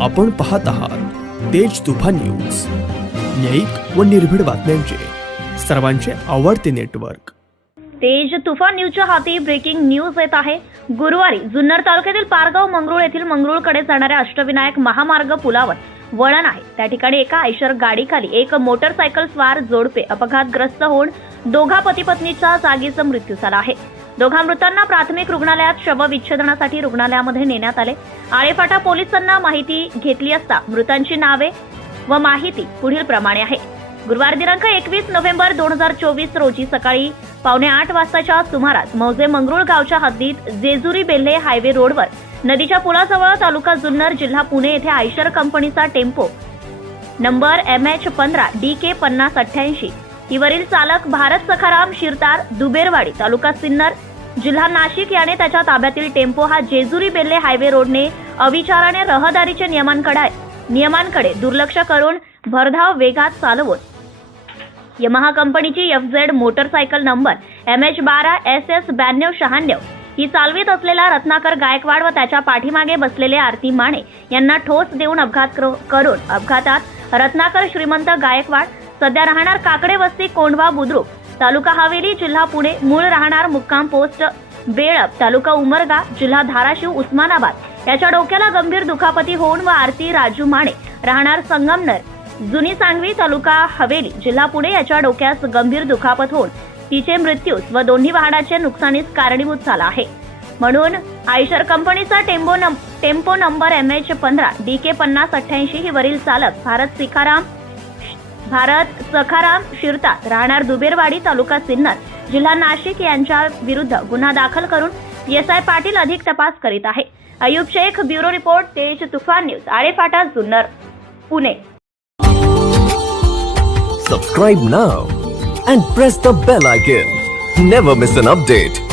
आपण पाहत आहात तेज तुफान न्यूज. न्यायिक व निर्भीड बातम्यांचे. सर्वांचे आवडते नेटवर्क. तेज तुफान न्यूजच्या हाती ब्रेकिंग न्यूज येत आहे. गुरुवारी जुन्नर तालुक्यातील पारगाव मंगरुळ येथील मंगरुळकडे जाणाऱ्या अष्टविनायक महामार्ग पुलावर वळण आहे. त्या ठिकाणी एका आयशर गाडीखाली एक मोटरसायकल स्वार जोडपे अपघातग्रस्त होऊन दोघा पती पत्नीचा जागीच मृत्यू झाला आहे. दोघा मृतांना प्राथमिक रुग्णालयात शवविच्छेदनासाठी रुग्णालयामध्ये नेण्यात आले. आळेफाटा पोलिसांना माहिती घेतली असता मृतांची नावे व माहिती पुढील प्रमाणे आहे. गुरुवार दिनांक एकवीस नोव्हेंबर दोन हजार चोवीस रोजी सकाळी पावणे आठ वाजताच्या सुमारास मौजे मंगरुळ गावच्या हद्दीत जेजुरी बेल्हे हायवे रोडवर नदीच्या पुलाजवळ तालुका जुन्नर जिल्हा पुणे येथे आयशर कंपनीचा टेम्पो नंबर एम एच पंधरा डी के पन्नास अठ्ठ्याऐंशी ही वरील चालक भारत सखाराम शिरतार दुबेरवाडी तालुका सिन्नर जिल्हा नाशिक याने त्याच्या ताब्यातील टेम्पो हा जेजुरी बेल्ले हायवे रोडने अविचाराने रहदारीच्या नियमांकडे नियमांकडे दुर्लक्ष करून भरधाव वेगात चालवून. यमहा कंपनीची F Z motorcycle number M H बारा एस एस ब्याण्णव शहाण्णव ही चालवीत असलेला रत्नाकर गायकवाड व त्याच्या पाठीमागे बसलेले आरती माने यांना ठोस देऊन अपघात करून अपघातात रत्नाकर श्रीमंत गायकवाड सध्या राहणार काकडे वस्ती कोंढवा बुद्रुक तालुका हवेली जिल्हा पुणे मूळ राहणार मुक्काम पोस्ट बेळप तालुका उमरगा जिल्हा धाराशिव उस्मानाबाद. याच्या डोक्याला गंभीर दुखापती होऊन व आरती राजू माने राहणार संगमनर. जुनी सांगवी तालुका हवेली जिल्हा पुणे याच्या डोक्यास गंभीर दुखापत होऊन तिचे मृत्यूस व दोन्ही वाहनाच्या नुकसानीस कारणीभूत झाला आहे. म्हणून आयशर कंपनीचा टेम्पो नं- टेम्पो नंबर एम एच पंधरा डी के पन्नास अठ्ठ्याऐंशी ही वरील चालक भारत सिखाराम भारत सखाराम शिरतात. राहणार दुबेरवाडी तालुका सिन्नर. जिल्हा नाशिक यांच्या विरुद्ध गुन्हा दाखल करून एस आय पाटील अधिक तपास करीत आहे. Ayub Shaikh bureau report Tez Tufan news Alephata Junnar Pune. Subscribe now and press the bell icon never miss an update